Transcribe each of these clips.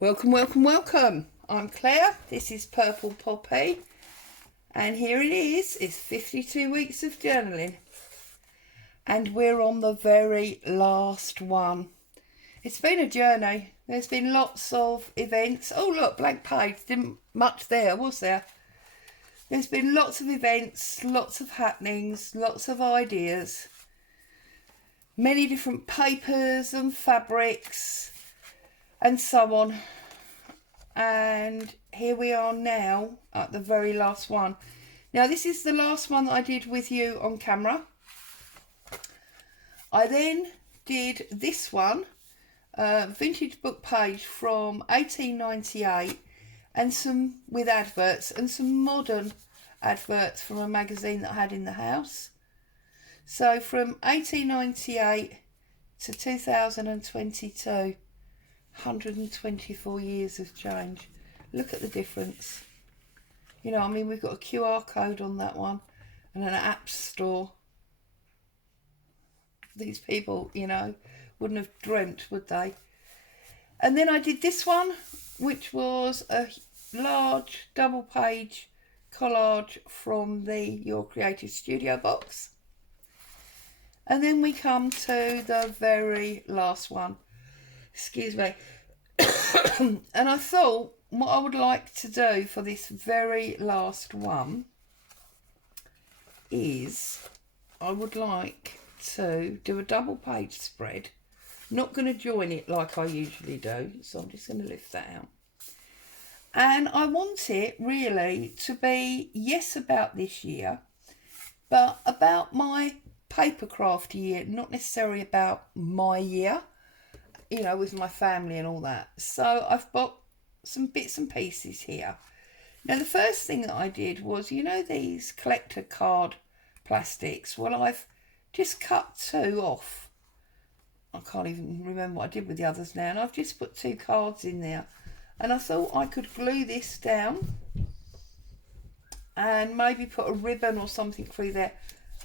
Welcome, welcome, welcome. I'm Claire. This is Purple Poppy. And here it is. It's 52 weeks of journaling. And we're on the very last one. It's been a journey. There's been lots of events. Oh, look, blank page. Didn't much there, was there? There's been lots of events, lots of happenings, lots of ideas. Many different papers and fabrics and so on. And here we are now at the very last one. Now this is the last one that I did with you on camera. I then did this one, vintage book page from 1898, and some with adverts and some modern adverts from a magazine that I had in the house. So from 1898 to 2022, 124 years of change. Look at the difference. You know, I mean, we've got a QR code on that one and an app store. These people, you know, wouldn't have dreamt, would they? And then I did this one, which was a large double page collage from the Your Creative Studio box. And then we come to the very last one. Excuse me. And I thought what I would like to do for this very last one is I would like to do a double page spread. Not going to join it like I usually do, so I'm just going to lift that out. And I want it really to be, yes, about this year, but about my papercraft year, not necessarily about my year, you know, with my family and all that. So I've got some bits and pieces here. Now the first thing that I did was, you know, these collector card plastics. Well, I've just cut two off. I can't even remember what I did with the others now. And I've just put two cards in there. And I thought I could glue this down and maybe put a ribbon or something through there.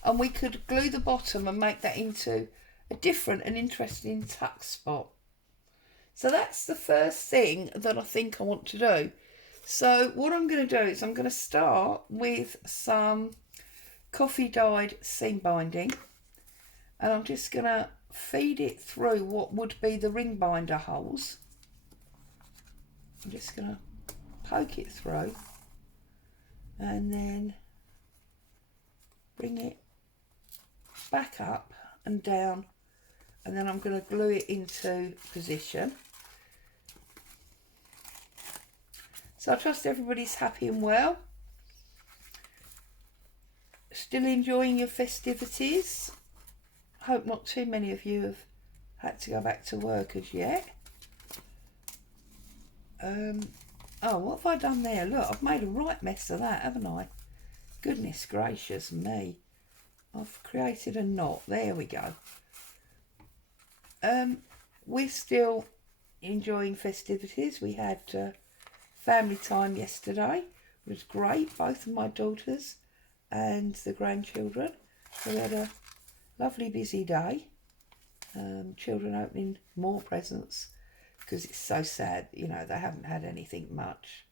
And we could glue the bottom and make that into a different and interesting tuck spot. So that's the first thing that I think I want to do. So what I'm going to do is I'm going to start with some coffee dyed seam binding, and I'm just going to feed it through what would be the ring binder holes. I'm just going to poke it through and then bring it back up and down, and then I'm going to glue it into position. So I trust everybody's happy and well. Still enjoying your festivities. Hope not too many of you have had to go back to work as yet. Oh, what have I done there? Look, I've made a right mess of that, haven't I? Goodness gracious me. I've created a knot. There we go. We're still enjoying festivities. We had family time yesterday. It was great. Both of my daughters and the grandchildren. We had a lovely busy day. Children opening more presents because it's so sad. You know, they haven't had anything much.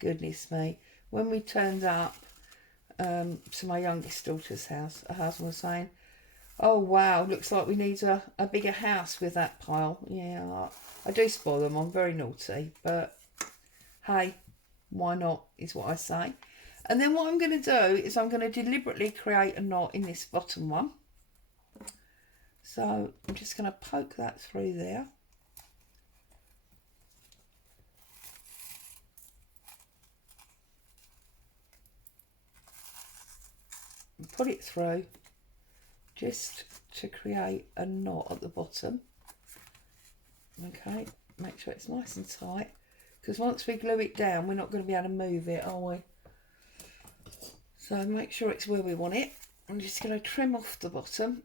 Goodness me. When we turned up to my youngest daughter's house, her husband was saying, "Oh wow, looks like we need a bigger house with that pile." Yeah, I do spoil them. I'm very naughty, but hey, why not is what I say. And then what I'm going to do is I'm going to deliberately create a knot in this bottom one. So I'm just going to poke that through there. And put it through just to create a knot at the bottom. Okay, make sure it's nice and tight, because once we glue it down we're not going to be able to move it, are we? So make sure it's where we want it. I'm just going to trim off the bottom.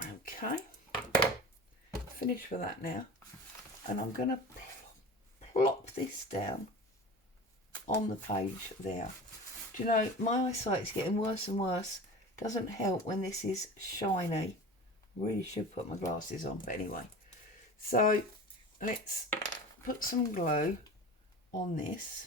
Okay, finished with that now, and I'm going to plop this down on the page there. Do you know, my eyesight is getting worse and worse. Doesn't help when this is shiny. Really should put my glasses on, but anyway. So let's put some glue on this.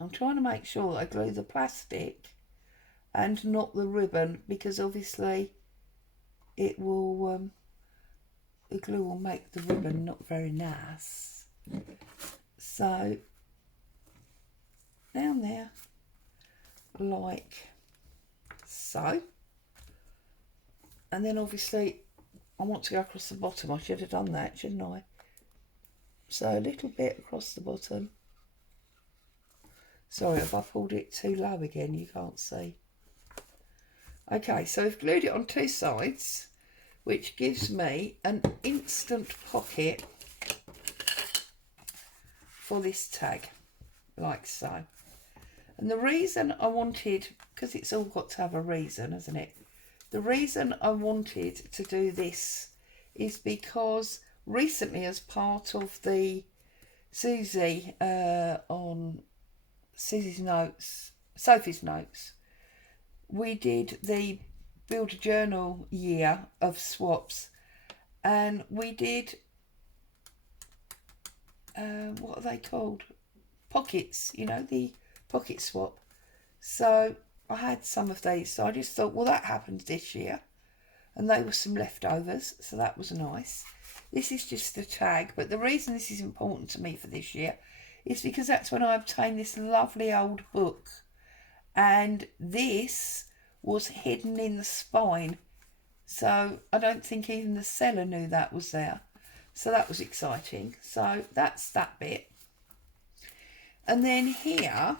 I'm trying to make sure that I glue the plastic and not the ribbon, because obviously it will, the glue will make the ribbon not very nice. So down there, like so. And then obviously I want to go across the bottom. I should have done that, shouldn't I? So a little bit across the bottom. Sorry if I pulled it too low again, you can't see. Okay, so I've glued it on two sides, which gives me an instant pocket for this tag, like so. And the reason I wanted, because it's all got to have a reason, hasn't it? The reason I wanted to do this is because recently, as part of the Susie on Susie's notes, Sophie's notes, we did the Build a Journal year of swaps, and we did what are they called? Pockets, you know, the pocket swap. So I had some of these, so I just thought, well, that happened this year, and they were some leftovers, so that was nice. This is just a tag, but the reason this is important to me for this year is because that's when I obtained this lovely old book, and this was hidden in the spine, so I don't think even the seller knew that was there. So that was exciting. So that's that bit. And then here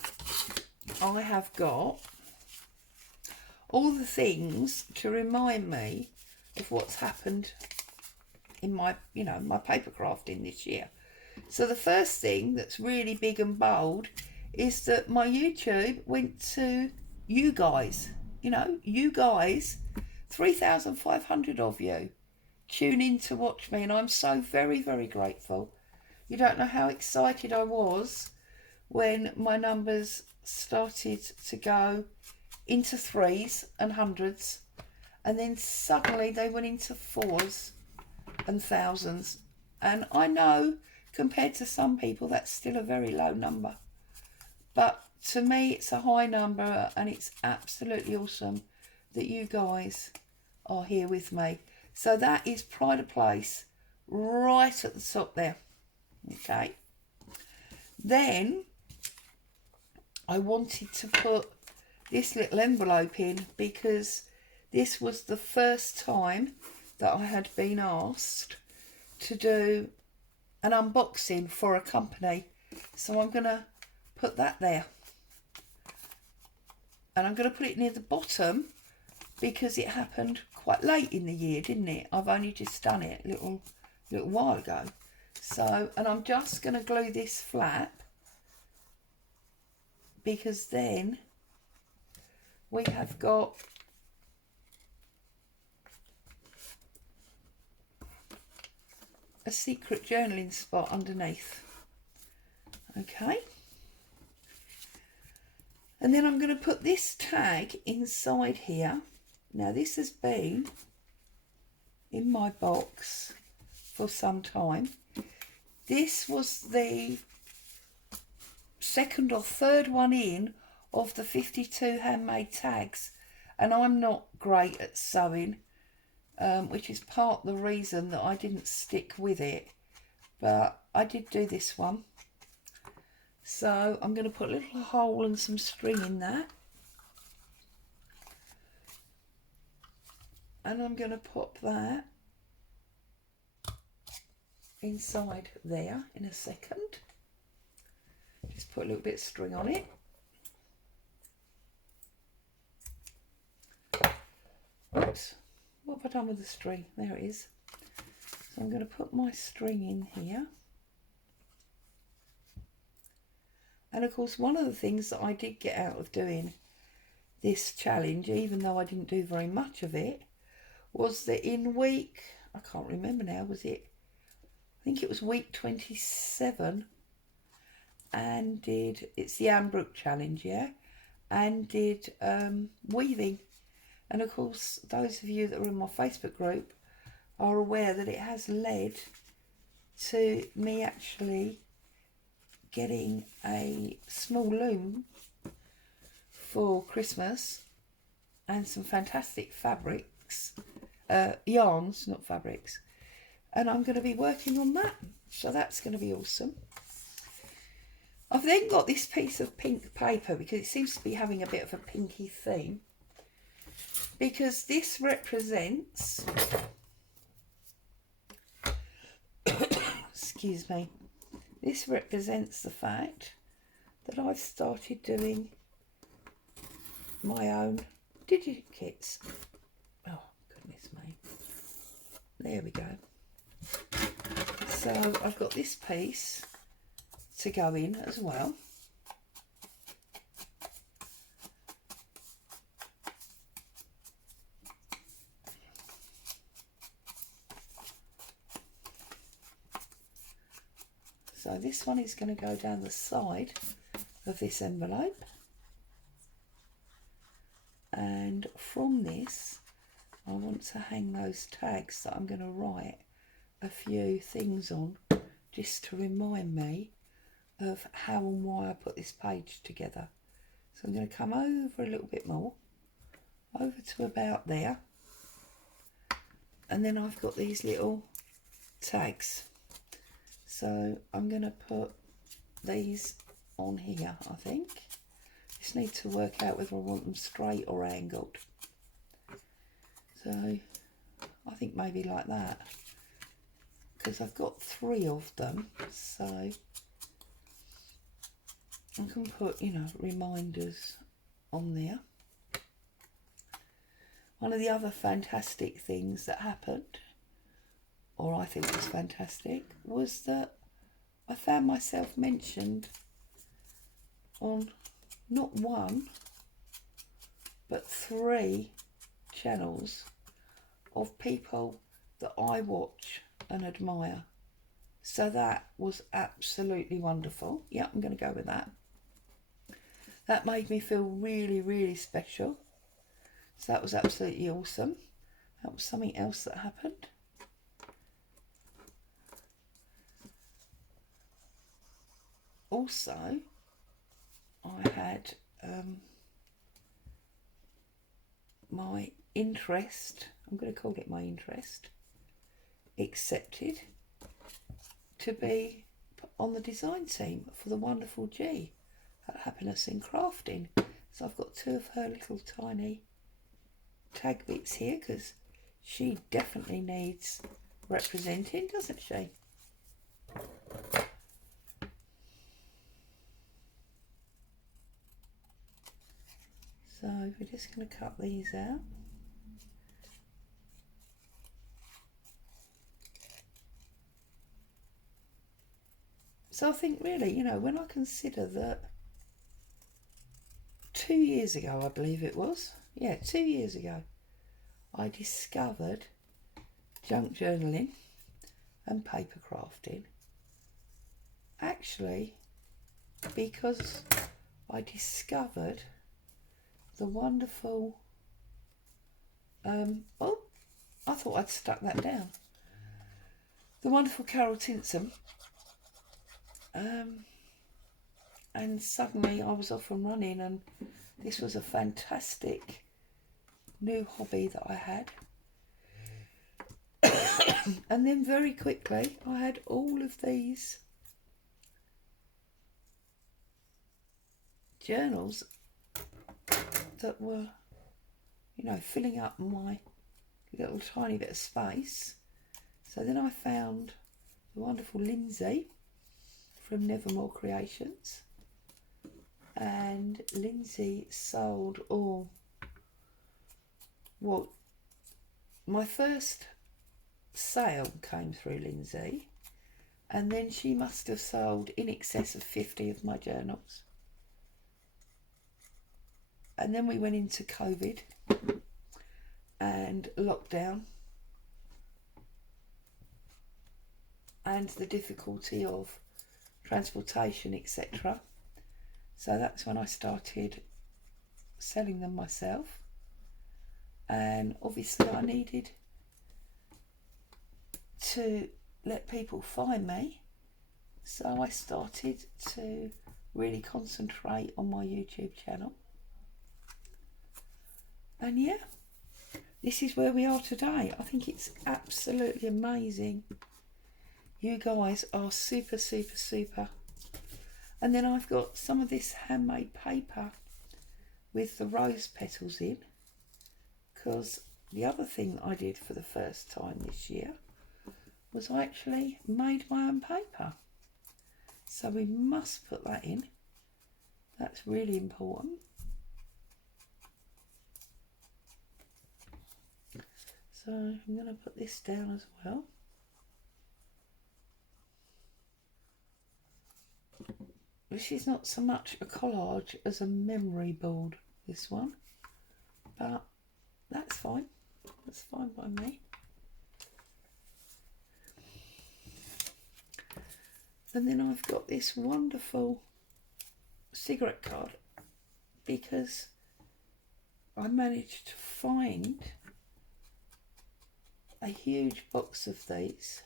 I have got all the things to remind me of what's happened in my, you know, my paper crafting this year. So the first thing that's really big and bold is that my YouTube went to you guys. You know, you guys, 3,500 of you tune in to watch me, and I'm so very, very grateful. You don't know how excited I was when my numbers started to go into threes and hundreds, and then suddenly they went into fours and thousands. And I know compared to some people that's still a very low number, but to me it's a high number, and it's absolutely awesome that you guys are here with me. So that is pride of place right at the top there. Okay, then I wanted to put this little envelope in because this was the first time that I had been asked to do an unboxing for a company. So I'm going to put that there. And I'm going to put it near the bottom because it happened quite late in the year, didn't it? I've only just done it a little while ago. So, and I'm just going to glue this flap because then we have got a secret journaling spot underneath. Okay. And then I'm going to put this tag inside here. Now this has been in my box for some time. This was the second or third one in of the 52 handmade tags, and I'm not great at sewing, which is part of the reason that I didn't stick with it, but I did do this one. So I'm going to put a little hole and some string in that, and I'm going to pop that inside there in a second. Just put a little bit of string on it. Oops, what have I done with the string? There it is. So I'm going to put my string in here. And of course, one of the things that I did get out of doing this challenge, even though I didn't do very much of it, was that in week, I can't remember now, was it? I think it was week 27, and it's the Anne Brooke challenge, yeah, and did weaving. And of course, those of you that are in my Facebook group are aware that it has led to me actually getting a small loom for Christmas and some fantastic fabrics, yarns, not fabrics, and I'm going to be working on that, so that's going to be awesome. I've then got this piece of pink paper because it seems to be having a bit of a pinky theme, because this represents excuse me, this represents the fact that I've started doing my own digit kits. Oh goodness me, there we go. So I've got this piece to go in as well. So this one is going to go down the side of this envelope, and from this I want to hang those tags that I'm going to write a few things on, just to remind me of how and why I put this page together. So I'm going to come over a little bit more, over to about there, and then I've got these little tags. So I'm going to put these on here, I think. Just need to work out whether I want them straight or angled. So I think maybe like that, because I've got 3 of them, so I can put, you know, reminders on there. One of the other fantastic things that happened, or I think was fantastic, was that I found myself mentioned on not 1 but 3 channels of people that I watch and admire. So that was absolutely wonderful. Yeah, I'm going to go with that. That made me feel really, really special. So that was absolutely awesome. That was something else that happened. Also, I had my interest, I'm going to call it my interest, accepted to be on the design team for the wonderful G at Happiness in Crafting. So I've got 2 of her little tiny tag bits here, because she definitely needs representing, doesn't she? So we're just going to cut these out. So I think really, you know, when I consider that 2 years ago, I believe it was, yeah, 2 years ago, I discovered junk journaling and paper crafting. Actually, because I discovered the wonderful, oh, I thought I'd stuck that down. The wonderful Carol Tinson. And suddenly I was off and running, and this was a fantastic new hobby that I had. And then very quickly I had all of these journals that were, you know, filling up my little tiny bit of space. So then I found the wonderful Lindsay from Nevermore Creations, and Lindsay sold all, well, my first sale came through Lindsay, and then she must have sold in excess of 50 of my journals. And then we went into COVID and lockdown, and the difficulty of transportation, etc. So that's when I started selling them myself. and obviously I needed to let people find me, so I started to really concentrate on my YouTube channel. And yeah, this is where we are today. I think it's absolutely amazing. You guys are super, super, super. And then I've got some of this handmade paper with the rose petals in, because the other thing I did for the first time this year was I actually made my own paper. So we must put that in. That's really important. So I'm going to put this down as well. This is not so much a collage as a memory board, this one, but that's fine. That's fine by me. And then I've got this wonderful cigarette card, because I managed to find a huge box of these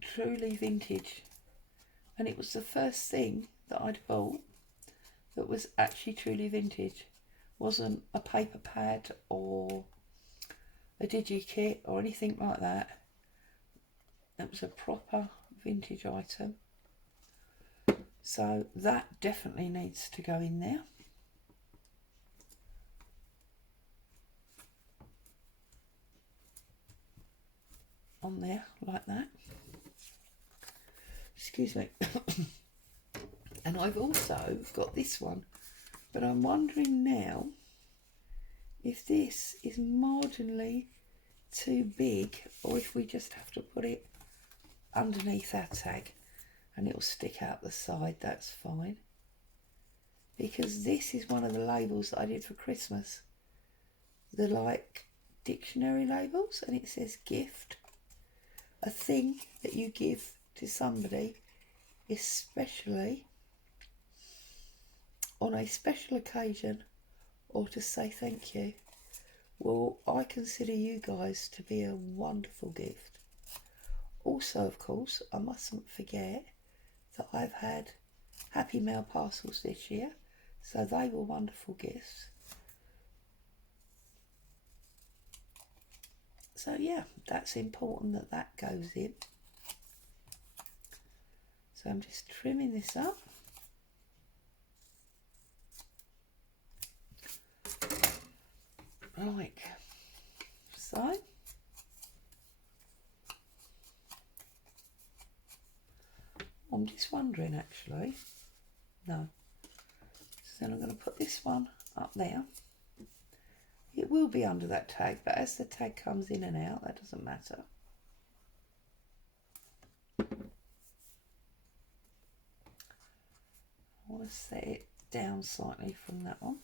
truly vintage, and it was the first thing that I'd bought that was actually truly vintage. Wasn't a paper pad or a digi-kit or anything like that. It was a proper vintage item, so that definitely needs to go in there. On there like that. Excuse me. And I've also got this one, but I'm wondering now if this is marginally too big, or if we just have to put it underneath our tag and it'll stick out the side. That's fine, because this is one of the labels that I did for Christmas, the like dictionary labels, and it says gift, a thing that you give to somebody, especially on a special occasion, or to say thank you. Well, I consider you guys to be a wonderful gift. Also, of course, I mustn't forget that I've had Happy Mail parcels this year, so they were wonderful gifts. So yeah, that's important that that goes in. So I'm just trimming this up. Like so. I'm just wondering actually, no. So then I'm going to put this one up there. It will be under that tag, but as the tag comes in and out, that doesn't matter. I want to set it down slightly from that one.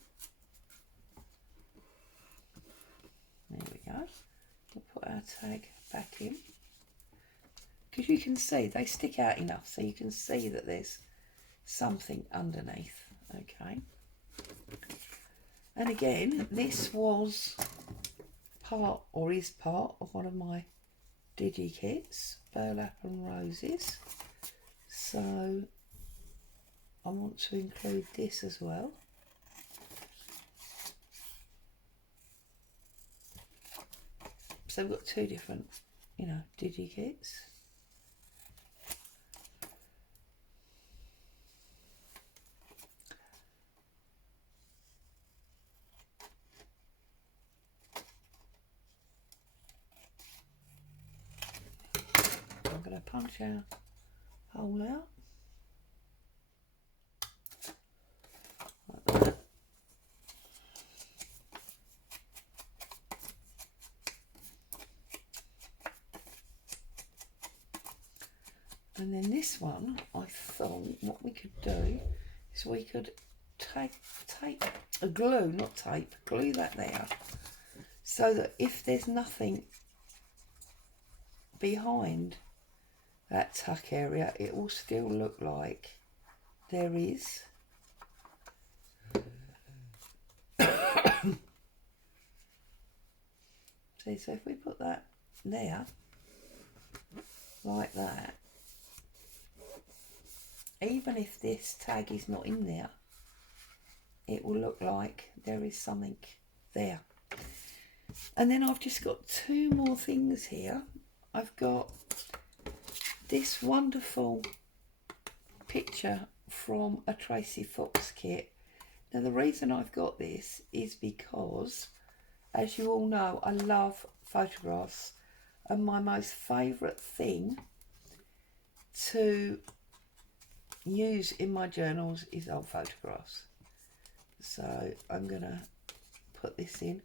There we go. We'll put our tag back in, because you can see they stick out enough so you can see that there's something underneath. Okay. And again, this was part, or is part, of one of my digi kits, burlap and roses. So I want to include this as well. So we've got two different, digi kits. I'm going to punch our hole out. Like that. And then this one, I thought what we could do is we could glue that there, so that if there's nothing behind that tuck area, it will still look like there is. see. So if we put that there, like that, even if this tag is not in there, it will look like there is something there. And then I've just got two more things here. I've got this wonderful picture from a Tracy Fox kit. Now the reason I've got this is because, as you all know, I love photographs, and my most favourite thing to use in my journals is old photographs. So I'm going to put this in.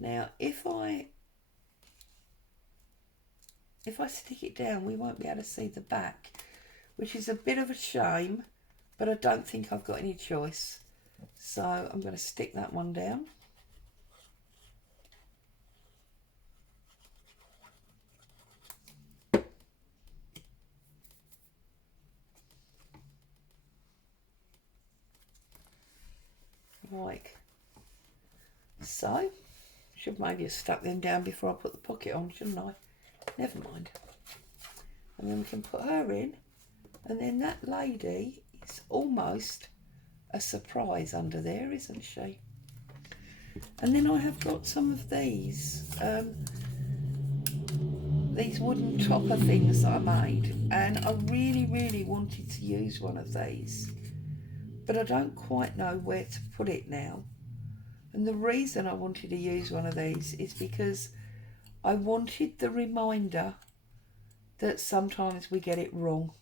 Now if I stick it down, we won't be able to see the back, which is a bit of a shame, but I don't think I've got any choice. So I'm going to stick that one down. Like so. Should maybe have stuck them down before I put the pocket on, shouldn't I? Never mind. And then we can put her in, and then that lady is almost a surprise under there, isn't she? And then I have got some of these wooden topper things that I made, and I really wanted to use one of these, but I don't quite know where to put it now. And the reason I wanted to use one of these is because I wanted the reminder that sometimes we get it wrong.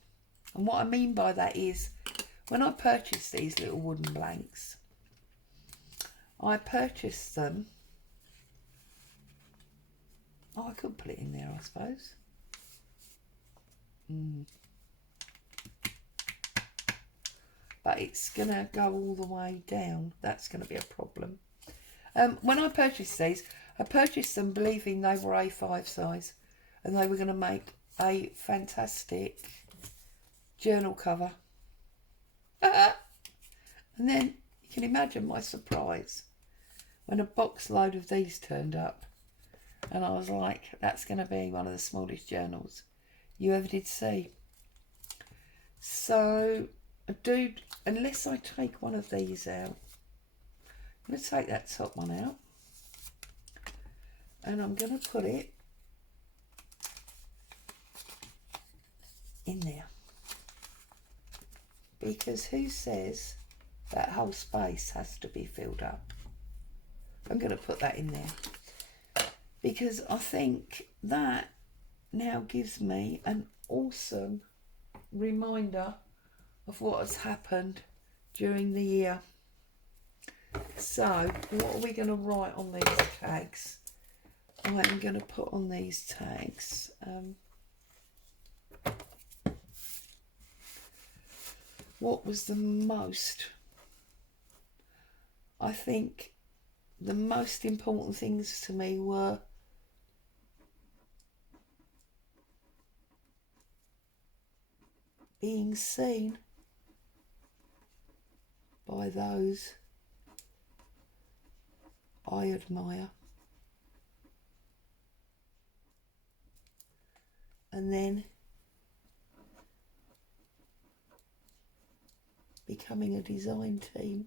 And what I mean by that is, when I purchased these little wooden blanks, I purchased them. Oh, I could put it in there, I suppose. But it's going to go all the way down. That's going to be a problem. When I purchased these, I purchased them believing they were A5 size, and they were going to make a fantastic journal cover. And then you can imagine my surprise when a box load of these turned up, and I was like, that's going to be one of the smallest journals you ever did see. So, dude, unless I take one of these out, I'm going to take that top one out, and I'm going to put it in there, because who says that whole space has to be filled up? I'm going to put that in there because I think that now gives me an awesome reminder of what has happened during the year. So what are we going to write on these tags? I am going to put on these tags what was the most, I think the most important things to me were being seen by those I admire, and then becoming a design team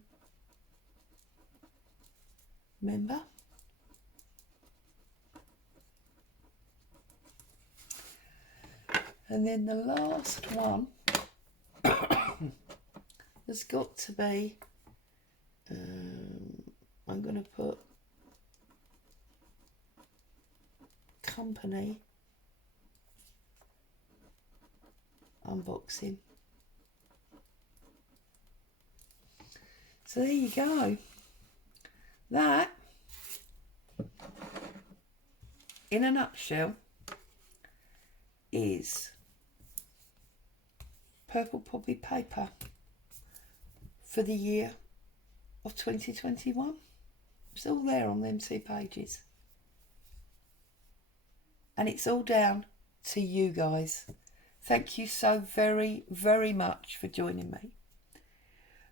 member. And then the last one has got to be, I'm going to put company unboxing. So there you go. That, in a nutshell, is Purple Poppy paper for the year of 2021. It's all there on them 2 pages. And it's all down to you guys. Thank you so very much for joining me,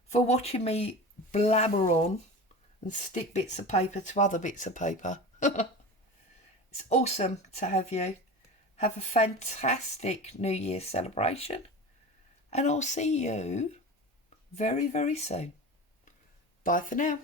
for watching me blabber on and stick bits of paper to other bits of paper. It's awesome to have you. Have a fantastic New Year celebration. And I'll see you very, very soon. Bye for now.